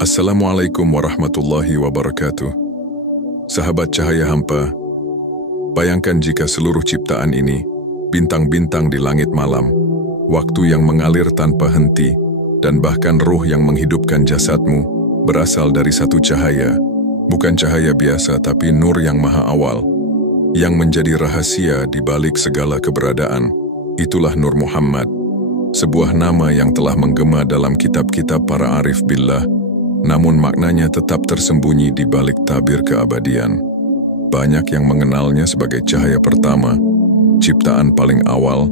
Assalamualaikum warahmatullahi wabarakatuh. Sahabat cahaya hampa, bayangkan jika seluruh ciptaan ini, bintang-bintang di langit malam, waktu yang mengalir tanpa henti, dan bahkan ruh yang menghidupkan jasadmu, berasal dari satu cahaya, bukan cahaya biasa tapi nur yang maha awal, yang menjadi rahasia di balik segala keberadaan. Itulah Nur Muhammad, sebuah nama yang telah menggema dalam kitab-kitab para arif billah, namun maknanya tetap tersembunyi di balik tabir keabadian. Banyak yang mengenalnya sebagai cahaya pertama, ciptaan paling awal,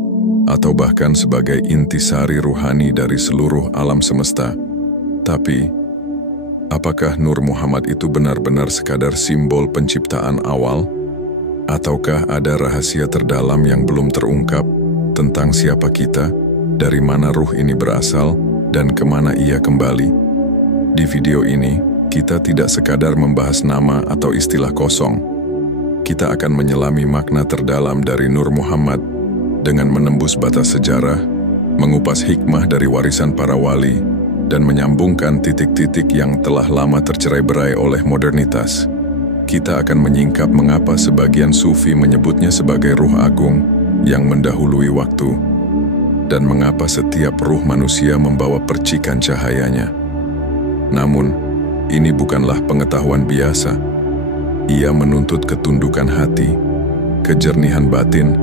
atau bahkan sebagai intisari ruhani dari seluruh alam semesta. Tapi, apakah Nur Muhammad itu benar-benar sekadar simbol penciptaan awal? Ataukah ada rahasia terdalam yang belum terungkap tentang siapa kita, dari mana ruh ini berasal, dan kemana ia kembali? Di video ini, kita tidak sekadar membahas nama atau istilah kosong. Kita akan menyelami makna terdalam dari Nur Muhammad dengan menembus batas sejarah, mengupas hikmah dari warisan para wali, dan menyambungkan titik-titik yang telah lama tercerai-berai oleh modernitas. Kita akan menyingkap mengapa sebagian sufi menyebutnya sebagai ruh agung yang mendahului waktu, dan mengapa setiap ruh manusia membawa percikan cahayanya. Namun, ini bukanlah pengetahuan biasa. Ia menuntut ketundukan hati, kejernihan batin,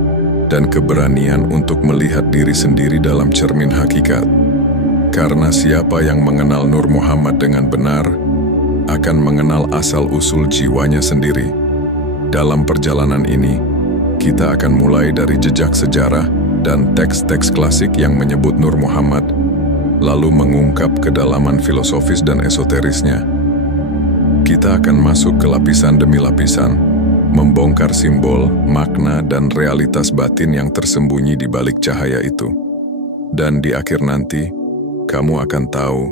dan keberanian untuk melihat diri sendiri dalam cermin hakikat. Karena siapa yang mengenal Nur Muhammad dengan benar, akan mengenal asal-usul jiwanya sendiri. Dalam perjalanan ini, kita akan mulai dari jejak sejarah dan teks-teks klasik yang menyebut Nur Muhammad, lalu mengungkap kedalaman filosofis dan esoterisnya. Kita akan masuk ke lapisan demi lapisan, membongkar simbol, makna, dan realitas batin yang tersembunyi di balik cahaya itu. Dan di akhir nanti, kamu akan tahu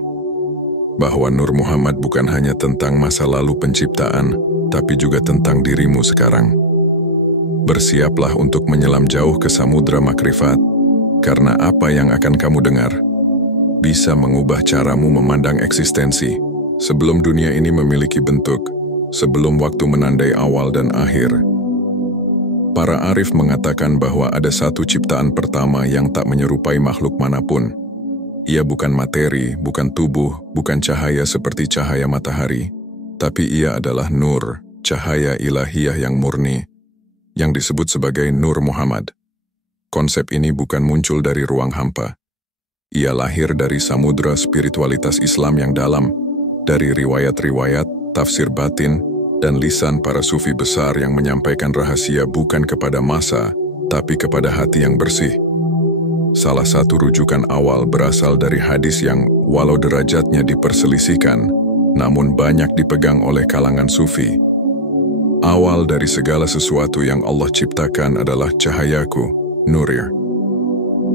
bahwa Nur Muhammad bukan hanya tentang masa lalu penciptaan, tapi juga tentang dirimu sekarang. Bersiaplah untuk menyelam jauh ke samudra makrifat, karena apa yang akan kamu dengar bisa mengubah caramu memandang eksistensi. Sebelum dunia ini memiliki bentuk, sebelum waktu menandai awal dan akhir. Para arif mengatakan bahwa ada satu ciptaan pertama yang tak menyerupai makhluk manapun. Ia bukan materi, bukan tubuh, bukan cahaya seperti cahaya matahari, tapi ia adalah nur, cahaya ilahiyah yang murni, yang disebut sebagai Nur Muhammad. Konsep ini bukan muncul dari ruang hampa. Ia lahir dari samudra spiritualitas Islam yang dalam, dari riwayat-riwayat, tafsir batin, dan lisan para sufi besar yang menyampaikan rahasia bukan kepada massa, tapi kepada hati yang bersih. Salah satu rujukan awal berasal dari hadis yang, walau derajatnya diperselisihkan, namun banyak dipegang oleh kalangan sufi. Awal dari segala sesuatu yang Allah ciptakan adalah cahayaku, Nurir.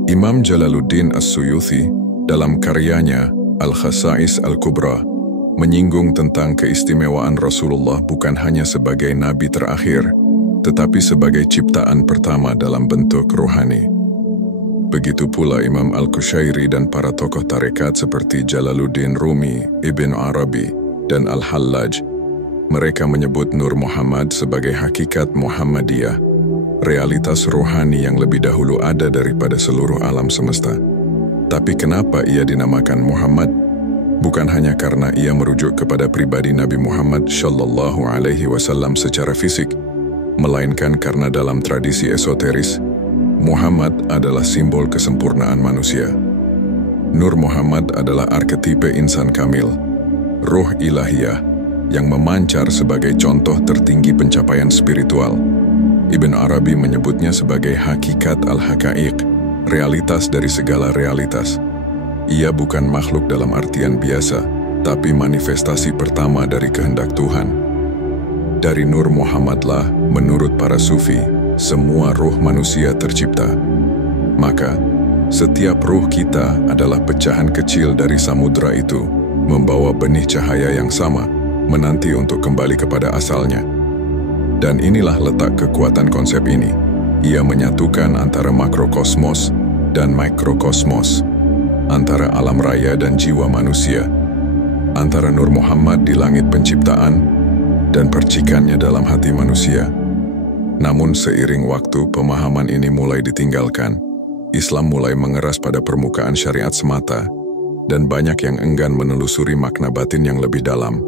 Imam Jalaluddin As-Suyuti dalam karyanya Al-Khasa'is Al-Kubra menyinggung tentang keistimewaan Rasulullah bukan hanya sebagai nabi terakhir, tetapi sebagai ciptaan pertama dalam bentuk rohani. Begitu pula Imam Al-Qushairi dan para tokoh tarekat seperti Jalaluddin Rumi, Ibn Arabi, dan Al-Hallaj. Mereka menyebut Nur Muhammad sebagai hakikat Muhammadiyah, realitas rohani yang lebih dahulu ada daripada seluruh alam semesta. Tapi kenapa ia dinamakan Muhammad? Bukan hanya karena ia merujuk kepada pribadi Nabi Muhammad Shallallahu Alaihi Wasallam secara fisik, melainkan karena dalam tradisi esoteris, Muhammad adalah simbol kesempurnaan manusia. Nur Muhammad adalah arketipe insan kamil, roh ilahiyah yang memancar sebagai contoh tertinggi pencapaian spiritual. Ibn Arabi menyebutnya sebagai hakikat al-haqaiq, realitas dari segala realitas. Ia bukan makhluk dalam artian biasa, tapi manifestasi pertama dari kehendak Tuhan. Dari Nur Muhammadlah, menurut para sufi, semua ruh manusia tercipta. Maka, setiap ruh kita adalah pecahan kecil dari samudra itu, membawa benih cahaya yang sama, menanti untuk kembali kepada asalnya. Dan inilah letak kekuatan konsep ini. Ia menyatukan antara makrokosmos dan mikrokosmos, antara alam raya dan jiwa manusia, antara Nur Muhammad di langit penciptaan dan percikannya dalam hati manusia. Namun seiring waktu pemahaman ini mulai ditinggalkan, Islam mulai mengeras pada permukaan syariat semata, dan banyak yang enggan menelusuri makna batin yang lebih dalam.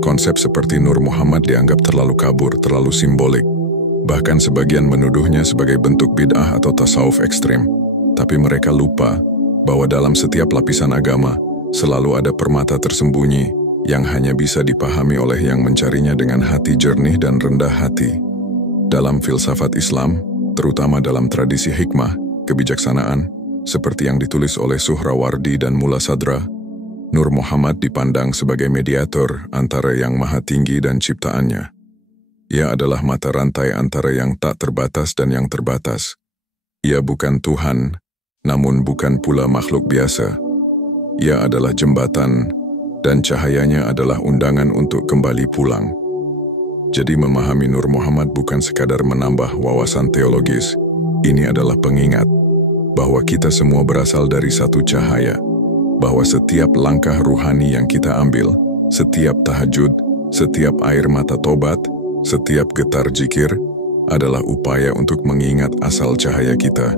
Konsep seperti Nur Muhammad dianggap terlalu kabur, terlalu simbolik. Bahkan sebagian menuduhnya sebagai bentuk bid'ah atau tasawuf ekstrem. Tapi mereka lupa bahwa dalam setiap lapisan agama selalu ada permata tersembunyi yang hanya bisa dipahami oleh yang mencarinya dengan hati jernih dan rendah hati. Dalam filsafat Islam, terutama dalam tradisi hikmah, kebijaksanaan, seperti yang ditulis oleh Suhrawardi dan Mula Sadra, Nur Muhammad dipandang sebagai mediator antara yang maha tinggi dan ciptaannya. Ia adalah mata rantai antara yang tak terbatas dan yang terbatas. Ia bukan Tuhan, namun bukan pula makhluk biasa. Ia adalah jembatan, dan cahayanya adalah undangan untuk kembali pulang. Jadi memahami Nur Muhammad bukan sekadar menambah wawasan teologis. Ini adalah pengingat bahwa kita semua berasal dari satu cahaya, bahwa setiap langkah ruhani yang kita ambil, setiap tahajud, setiap air mata tobat, setiap getar zikir adalah upaya untuk mengingat asal cahaya kita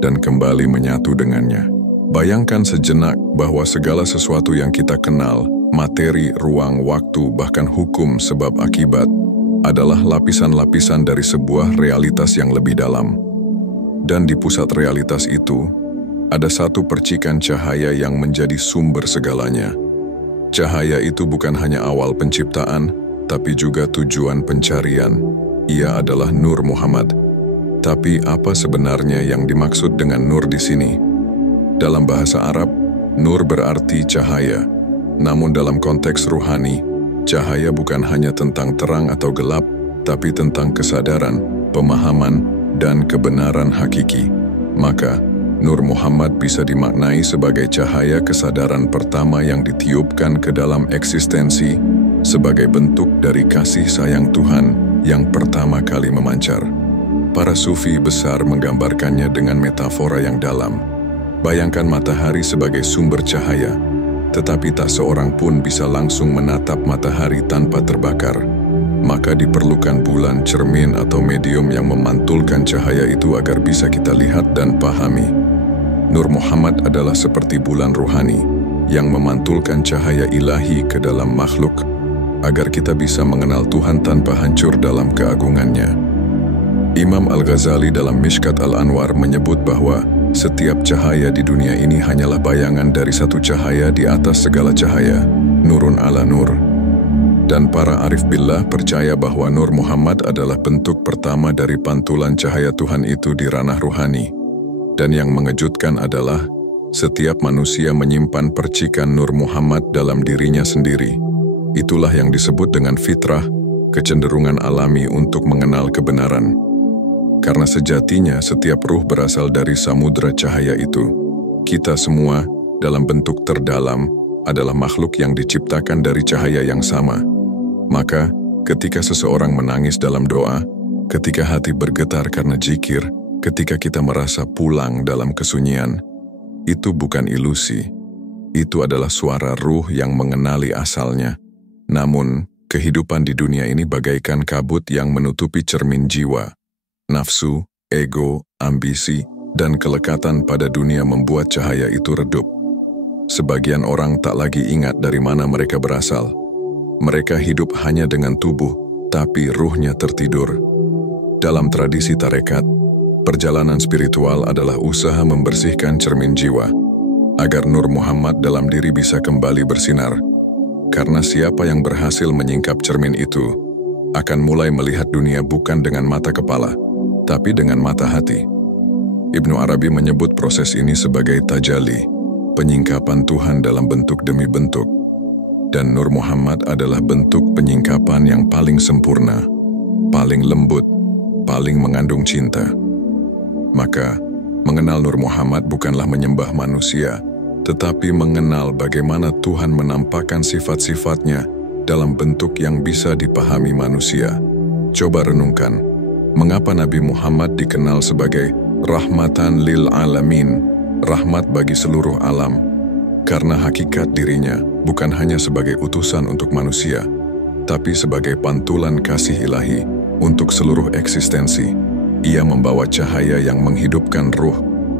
dan kembali menyatu dengannya. Bayangkan sejenak bahwa segala sesuatu yang kita kenal, materi, ruang, waktu, bahkan hukum sebab akibat, adalah lapisan-lapisan dari sebuah realitas yang lebih dalam. Dan di pusat realitas itu, ada satu percikan cahaya yang menjadi sumber segalanya. Cahaya itu bukan hanya awal penciptaan, tapi juga tujuan pencarian. Ia adalah Nur Muhammad. Tapi apa sebenarnya yang dimaksud dengan nur di sini? Dalam bahasa Arab, nur berarti cahaya. Namun dalam konteks ruhani, cahaya bukan hanya tentang terang atau gelap, tapi tentang kesadaran, pemahaman, dan kebenaran hakiki. Maka, Nur Muhammad bisa dimaknai sebagai cahaya kesadaran pertama yang ditiupkan ke dalam eksistensi sebagai bentuk dari kasih sayang Tuhan yang pertama kali memancar. Para sufi besar menggambarkannya dengan metafora yang dalam. Bayangkan matahari sebagai sumber cahaya, tetapi tak seorang pun bisa langsung menatap matahari tanpa terbakar. Maka diperlukan bulan, cermin, atau medium yang memantulkan cahaya itu agar bisa kita lihat dan pahami. Nur Muhammad adalah seperti bulan ruhani yang memantulkan cahaya ilahi ke dalam makhluk agar kita bisa mengenal Tuhan tanpa hancur dalam keagungannya. Imam Al-Ghazali dalam Mishkat Al-Anwar menyebut bahwa setiap cahaya di dunia ini hanyalah bayangan dari satu cahaya di atas segala cahaya, nurun ala nur. Dan para arif billah percaya bahwa Nur Muhammad adalah bentuk pertama dari pantulan cahaya Tuhan itu di ranah ruhani. Dan yang mengejutkan adalah, setiap manusia menyimpan percikan Nur Muhammad dalam dirinya sendiri. Itulah yang disebut dengan fitrah, kecenderungan alami untuk mengenal kebenaran. Karena sejatinya setiap ruh berasal dari samudra cahaya itu. Kita semua, dalam bentuk terdalam, adalah makhluk yang diciptakan dari cahaya yang sama. Maka, ketika seseorang menangis dalam doa, ketika hati bergetar karena zikir, ketika kita merasa pulang dalam kesunyian, itu bukan ilusi. Itu adalah suara ruh yang mengenali asalnya. Namun, kehidupan di dunia ini bagaikan kabut yang menutupi cermin jiwa. Nafsu, ego, ambisi, dan kelekatan pada dunia membuat cahaya itu redup. Sebagian orang tak lagi ingat dari mana mereka berasal. Mereka hidup hanya dengan tubuh, tapi ruhnya tertidur. Dalam tradisi tarekat, perjalanan spiritual adalah usaha membersihkan cermin jiwa, agar Nur Muhammad dalam diri bisa kembali bersinar. Karena siapa yang berhasil menyingkap cermin itu, akan mulai melihat dunia bukan dengan mata kepala, tapi dengan mata hati. Ibnu Arabi menyebut proses ini sebagai tajalli, penyingkapan Tuhan dalam bentuk demi bentuk. Dan Nur Muhammad adalah bentuk penyingkapan yang paling sempurna, paling lembut, paling mengandung cinta. Maka, mengenal Nur Muhammad bukanlah menyembah manusia, tetapi mengenal bagaimana Tuhan menampakkan sifat-sifatnya dalam bentuk yang bisa dipahami manusia. Coba renungkan, mengapa Nabi Muhammad dikenal sebagai rahmatan lil alamin, rahmat bagi seluruh alam? Karena hakikat dirinya bukan hanya sebagai utusan untuk manusia, tapi sebagai pantulan kasih ilahi untuk seluruh eksistensi. Ia membawa cahaya yang menghidupkan ruh,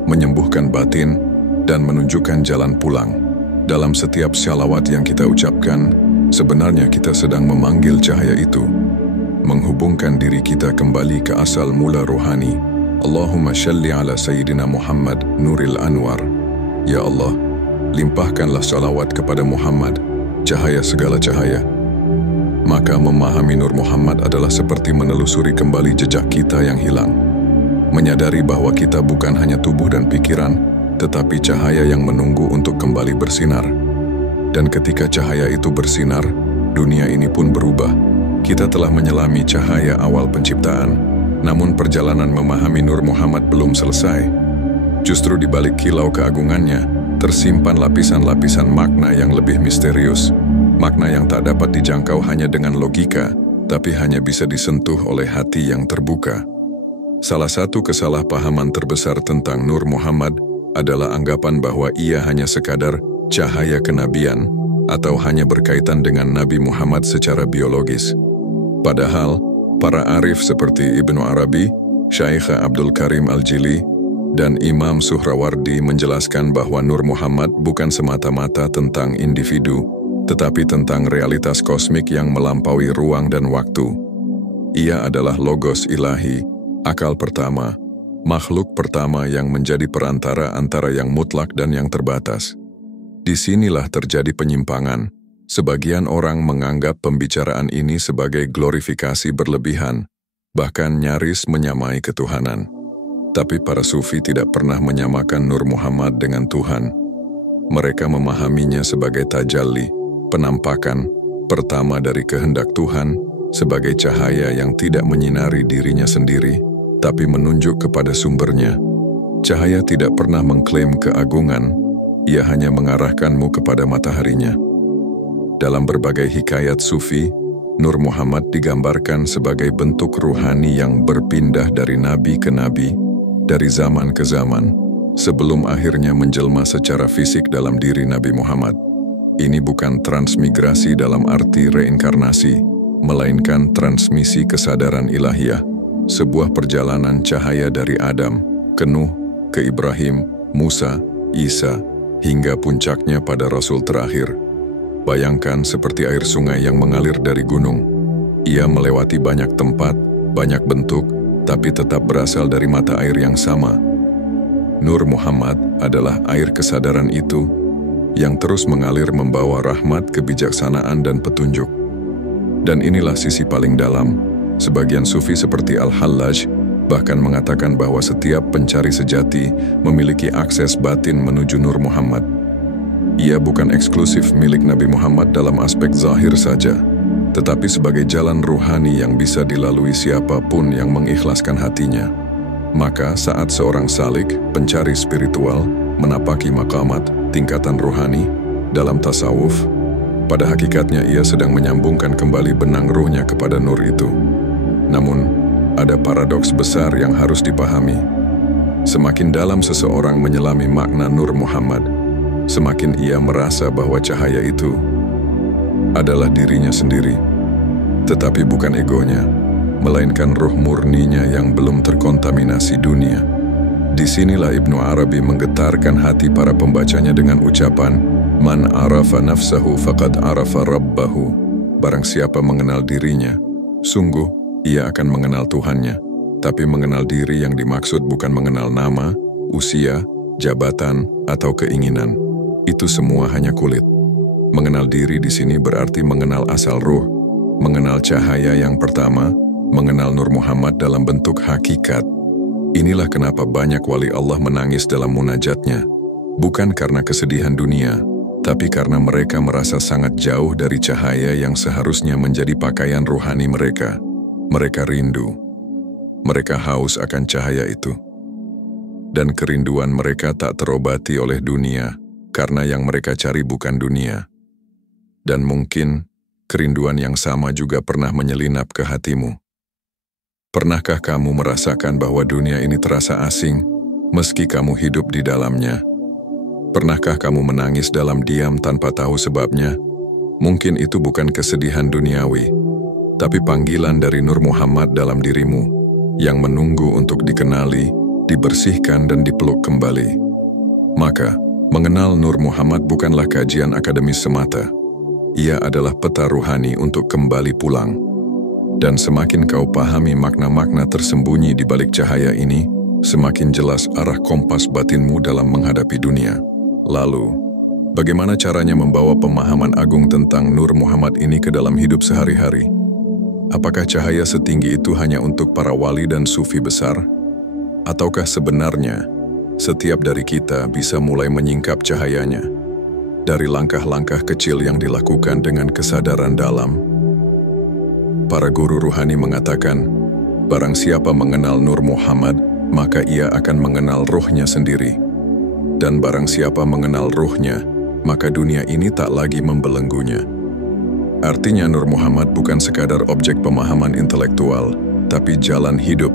menyembuhkan batin, dan menunjukkan jalan pulang. Dalam setiap shalawat yang kita ucapkan, sebenarnya kita sedang memanggil cahaya itu, menghubungkan diri kita kembali ke asal mula rohani. Allahumma shalli ala Sayyidina Muhammad Nuril Anwar. Ya Allah, limpahkanlah salawat kepada Muhammad, cahaya segala cahaya. Maka memahami Nur Muhammad adalah seperti menelusuri kembali jejak kita yang hilang. Menyadari bahwa kita bukan hanya tubuh dan pikiran, tetapi cahaya yang menunggu untuk kembali bersinar. Dan ketika cahaya itu bersinar, dunia ini pun berubah. Kita telah menyelami cahaya awal penciptaan, namun perjalanan memahami Nur Muhammad belum selesai. Justru di balik kilau keagungannya, tersimpan lapisan-lapisan makna yang lebih misterius. Makna yang tak dapat dijangkau hanya dengan logika, tapi hanya bisa disentuh oleh hati yang terbuka. Salah satu kesalahpahaman terbesar tentang Nur Muhammad adalah anggapan bahwa ia hanya sekadar cahaya kenabian atau hanya berkaitan dengan Nabi Muhammad secara biologis. Padahal, para arif seperti Ibnu Arabi, Syaikh Abdul Karim Al-Jili, dan Imam Suhrawardi menjelaskan bahwa Nur Muhammad bukan semata-mata tentang individu, tetapi tentang realitas kosmik yang melampaui ruang dan waktu. Ia adalah logos ilahi, akal pertama, makhluk pertama yang menjadi perantara antara yang mutlak dan yang terbatas. Disinilah terjadi penyimpangan. Sebagian orang menganggap pembicaraan ini sebagai glorifikasi berlebihan, bahkan nyaris menyamai ketuhanan. Tapi para sufi tidak pernah menyamakan Nur Muhammad dengan Tuhan. Mereka memahaminya sebagai tajalli, penampakan pertama dari kehendak Tuhan, sebagai cahaya yang tidak menyinari dirinya sendiri, tapi menunjuk kepada sumbernya. Cahaya tidak pernah mengklaim keagungan, ia hanya mengarahkanmu kepada mataharinya. Dalam berbagai hikayat sufi, Nur Muhammad digambarkan sebagai bentuk ruhani yang berpindah dari nabi ke nabi, dari zaman ke zaman, sebelum akhirnya menjelma secara fisik dalam diri Nabi Muhammad. Ini bukan transmigrasi dalam arti reinkarnasi, melainkan transmisi kesadaran ilahiyah, sebuah perjalanan cahaya dari Adam, ke Nuh, ke Ibrahim, Musa, Isa, hingga puncaknya pada Rasul terakhir. Bayangkan seperti air sungai yang mengalir dari gunung. Ia melewati banyak tempat, banyak bentuk, tapi tetap berasal dari mata air yang sama. Nur Muhammad adalah air kesadaran itu, yang terus mengalir membawa rahmat, kebijaksanaan, dan petunjuk. Dan inilah sisi paling dalam. Sebagian sufi seperti Al-Hallaj bahkan mengatakan bahwa setiap pencari sejati memiliki akses batin menuju Nur Muhammad. Ia bukan eksklusif milik Nabi Muhammad dalam aspek zahir saja, tetapi sebagai jalan ruhani yang bisa dilalui siapapun yang mengikhlaskan hatinya. Maka saat seorang salik, pencari spiritual, menapaki maqamat, tingkatan ruhani, dalam tasawuf, pada hakikatnya ia sedang menyambungkan kembali benang ruhnya kepada nur itu. Namun, ada paradoks besar yang harus dipahami. Semakin dalam seseorang menyelami makna Nur Muhammad, semakin ia merasa bahwa cahaya itu adalah dirinya sendiri, tetapi bukan egonya, melainkan ruh murninya yang belum terkontaminasi dunia. Disinilah Ibnu Arabi menggetarkan hati para pembacanya dengan ucapan, "Man arafa nafsahu faqad arafa rabbahu." Barang siapa mengenal dirinya, sungguh ia akan mengenal Tuhannya. Tapi mengenal diri yang dimaksud bukan mengenal nama, usia, jabatan, atau keinginan. Itu semua hanya kulit. Mengenal diri di sini berarti mengenal asal ruh, mengenal cahaya yang pertama, mengenal Nur Muhammad dalam bentuk hakikat. Inilah kenapa banyak wali Allah menangis dalam munajatnya, bukan karena kesedihan dunia, tapi karena mereka merasa sangat jauh dari cahaya yang seharusnya menjadi pakaian ruhani mereka. Mereka rindu, mereka haus akan cahaya itu. Dan kerinduan mereka tak terobati oleh dunia, karena yang mereka cari bukan dunia. Dan mungkin kerinduan yang sama juga pernah menyelinap ke hatimu. Pernahkah kamu merasakan bahwa dunia ini terasa asing, meski kamu hidup di dalamnya? Pernahkah kamu menangis dalam diam tanpa tahu sebabnya? Mungkin itu bukan kesedihan duniawi, tapi panggilan dari Nur Muhammad dalam dirimu yang menunggu untuk dikenali, dibersihkan dan dipeluk kembali. Maka, mengenal Nur Muhammad bukanlah kajian akademis semata. Ia adalah peta ruhani untuk kembali pulang. Dan semakin kau pahami makna-makna tersembunyi di balik cahaya ini, semakin jelas arah kompas batinmu dalam menghadapi dunia. Lalu, bagaimana caranya membawa pemahaman agung tentang Nur Muhammad ini ke dalam hidup sehari-hari? Apakah cahaya setinggi itu hanya untuk para wali dan sufi besar? Ataukah sebenarnya setiap dari kita bisa mulai menyingkap cahayanya dari langkah-langkah kecil yang dilakukan dengan kesadaran dalam? Para guru ruhani mengatakan, barang siapa mengenal Nur Muhammad, maka ia akan mengenal ruhnya sendiri. Dan barang siapa mengenal ruhnya, maka dunia ini tak lagi membelenggunya. Artinya Nur Muhammad bukan sekadar objek pemahaman intelektual, tapi jalan hidup,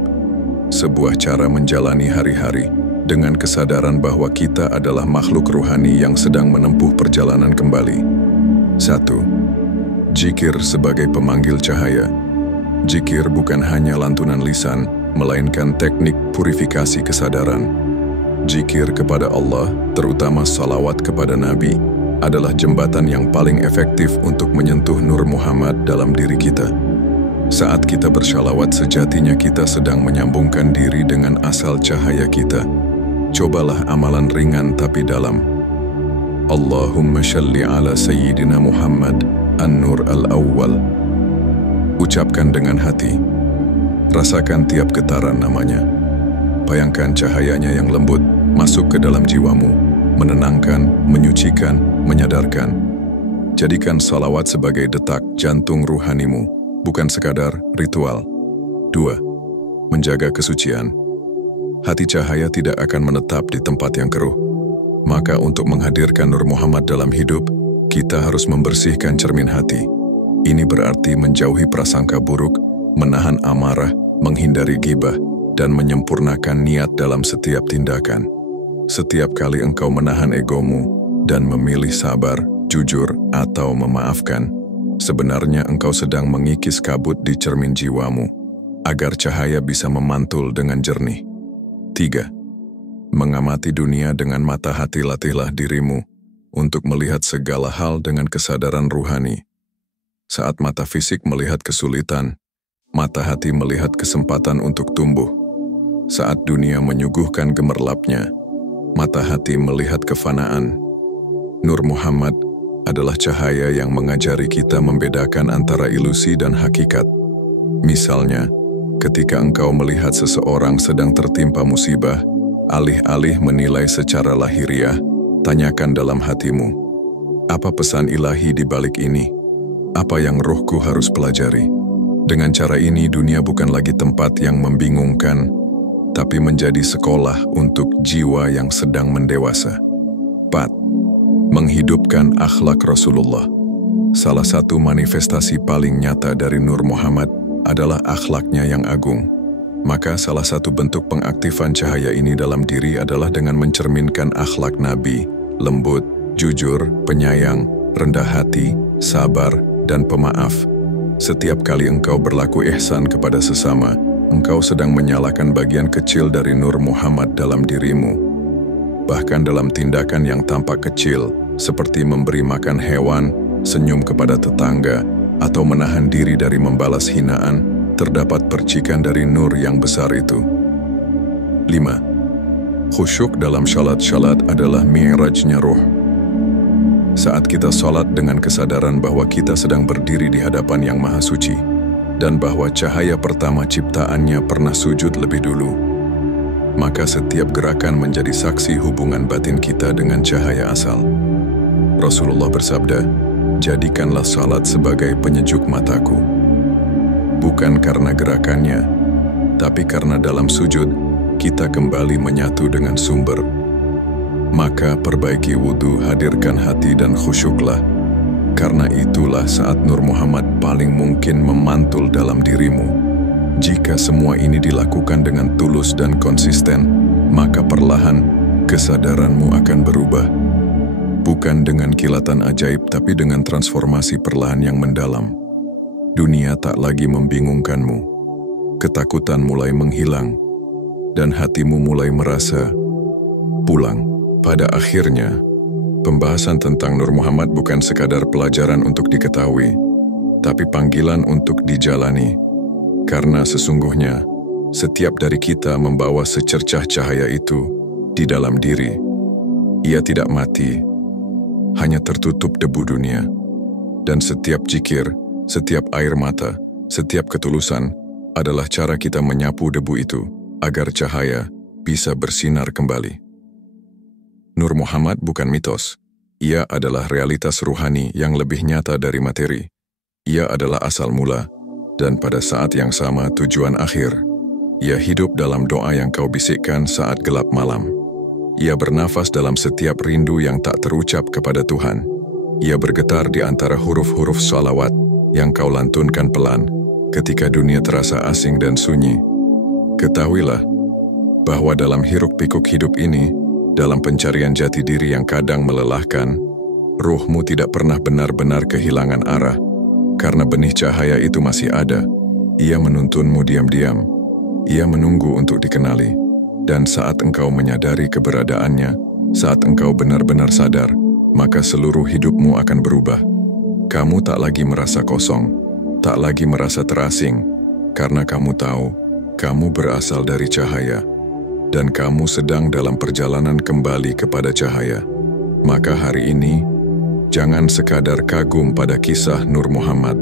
sebuah cara menjalani hari-hari dengan kesadaran bahwa kita adalah makhluk ruhani yang sedang menempuh perjalanan kembali. 1. Zikir sebagai pemanggil cahaya. Zikir bukan hanya lantunan lisan, melainkan teknik purifikasi kesadaran. Zikir kepada Allah, terutama salawat kepada Nabi, adalah jembatan yang paling efektif untuk menyentuh Nur Muhammad dalam diri kita. Saat kita bersalawat, sejatinya kita sedang menyambungkan diri dengan asal cahaya kita. Cobalah amalan ringan tapi dalam. Allahumma shalli ala Sayyidina Muhammad, An-Nur al-Awwal. Ucapkan dengan hati. Rasakan tiap getaran namanya. Bayangkan cahayanya yang lembut masuk ke dalam jiwamu, menenangkan, menyucikan, menyadarkan. Jadikan salawat sebagai detak jantung ruhanimu, bukan sekadar ritual. 2. Menjaga kesucian. Hati cahaya tidak akan menetap di tempat yang keruh. Maka untuk menghadirkan Nur Muhammad dalam hidup, kita harus membersihkan cermin hati. Ini berarti menjauhi prasangka buruk, menahan amarah, menghindari ghibah, dan menyempurnakan niat dalam setiap tindakan. Setiap kali engkau menahan egomu dan memilih sabar, jujur, atau memaafkan, sebenarnya engkau sedang mengikis kabut di cermin jiwamu, agar cahaya bisa memantul dengan jernih. 3. Mengamati dunia dengan mata hati. Latihlah dirimu untuk melihat segala hal dengan kesadaran ruhani. Saat mata fisik melihat kesulitan, mata hati melihat kesempatan untuk tumbuh. Saat dunia menyuguhkan gemerlapnya, mata hati melihat kefanaan. Nur Muhammad adalah cahaya yang mengajari kita membedakan antara ilusi dan hakikat. Misalnya, ketika engkau melihat seseorang sedang tertimpa musibah, alih-alih menilai secara lahiriah, tanyakan dalam hatimu, apa pesan ilahi di balik ini? Apa yang ruhku harus pelajari? Dengan cara ini, dunia bukan lagi tempat yang membingungkan, tapi menjadi sekolah untuk jiwa yang sedang mendewasa. 4. Menghidupkan akhlak Rasulullah. Salah satu manifestasi paling nyata dari Nur Muhammad adalah akhlaknya yang agung. Maka salah satu bentuk pengaktifan cahaya ini dalam diri adalah dengan mencerminkan akhlak Nabi, lembut, jujur, penyayang, rendah hati, sabar, dan pemaaf. Setiap kali engkau berlaku ihsan kepada sesama, engkau sedang menyalakan bagian kecil dari Nur Muhammad dalam dirimu. Bahkan dalam tindakan yang tampak kecil, seperti memberi makan hewan, senyum kepada tetangga, atau menahan diri dari membalas hinaan, terdapat percikan dari nur yang besar itu. 5. Khusyuk dalam syalat-syalat adalah mi'rajnya ruh. Saat kita salat dengan kesadaran bahwa kita sedang berdiri di hadapan Yang Maha Suci, dan bahwa cahaya pertama ciptaannya pernah sujud lebih dulu, maka setiap gerakan menjadi saksi hubungan batin kita dengan cahaya asal. Rasulullah bersabda, jadikanlah salat sebagai penyejuk mataku. Bukan karena gerakannya, tapi karena dalam sujud, kita kembali menyatu dengan sumber. Maka perbaiki wudu, hadirkan hati dan khusyuklah. Karena itulah saat Nur Muhammad paling mungkin memantul dalam dirimu. Jika semua ini dilakukan dengan tulus dan konsisten, maka perlahan kesadaranmu akan berubah Bukan dengan kilatan ajaib, tapi dengan transformasi perlahan yang mendalam. Dunia tak lagi membingungkanmu. Ketakutan mulai menghilang, dan hatimu mulai merasa pulang. Pada akhirnya, pembahasan tentang Nur Muhammad bukan sekadar pelajaran untuk diketahui, tapi panggilan untuk dijalani. Karena sesungguhnya, setiap dari kita membawa secercah cahaya itu di dalam diri. Ia tidak mati, hanya tertutup debu dunia. Dan setiap zikir, setiap air mata, setiap ketulusan adalah cara kita menyapu debu itu agar cahaya bisa bersinar kembali. Nur Muhammad bukan mitos. Ia adalah realitas ruhani yang lebih nyata dari materi. Ia adalah asal mula, dan pada saat yang sama tujuan akhir. Ia hidup dalam doa yang kau bisikkan saat gelap malam. Ia bernafas dalam setiap rindu yang tak terucap kepada Tuhan. Ia bergetar di antara huruf-huruf shalawat yang kau lantunkan pelan ketika dunia terasa asing dan sunyi. Ketahuilah bahwa dalam hiruk-pikuk hidup ini, dalam pencarian jati diri yang kadang melelahkan, ruhmu tidak pernah benar-benar kehilangan arah, karena benih cahaya itu masih ada. Ia menuntunmu diam-diam. Ia menunggu untuk dikenali. Dan saat engkau menyadari keberadaannya, saat engkau benar-benar sadar, maka seluruh hidupmu akan berubah. Kamu tak lagi merasa kosong, tak lagi merasa terasing, karena kamu tahu, kamu berasal dari cahaya, dan kamu sedang dalam perjalanan kembali kepada cahaya. Maka hari ini, jangan sekadar kagum pada kisah Nur Muhammad.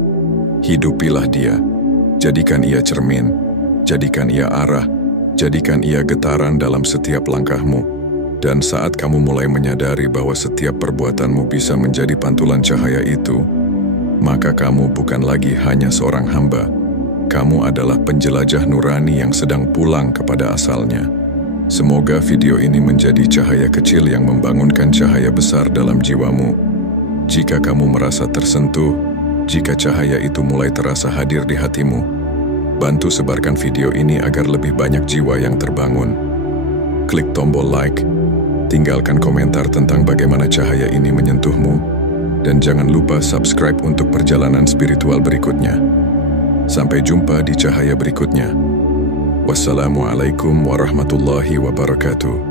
Hidupilah dia, jadikan ia cermin, jadikan ia arah, jadikan ia getaran dalam setiap langkahmu. Dan saat kamu mulai menyadari bahwa setiap perbuatanmu bisa menjadi pantulan cahaya itu, maka kamu bukan lagi hanya seorang hamba. Kamu adalah penjelajah nurani yang sedang pulang kepada asalnya. Semoga video ini menjadi cahaya kecil yang membangunkan cahaya besar dalam jiwamu. Jika kamu merasa tersentuh, jika cahaya itu mulai terasa hadir di hatimu, bantu sebarkan video ini agar lebih banyak jiwa yang terbangun. Klik tombol like, tinggalkan komentar tentang bagaimana cahaya ini menyentuhmu, dan jangan lupa subscribe untuk perjalanan spiritual berikutnya. Sampai jumpa di cahaya berikutnya. Wassalamualaikum warahmatullahi wabarakatuh.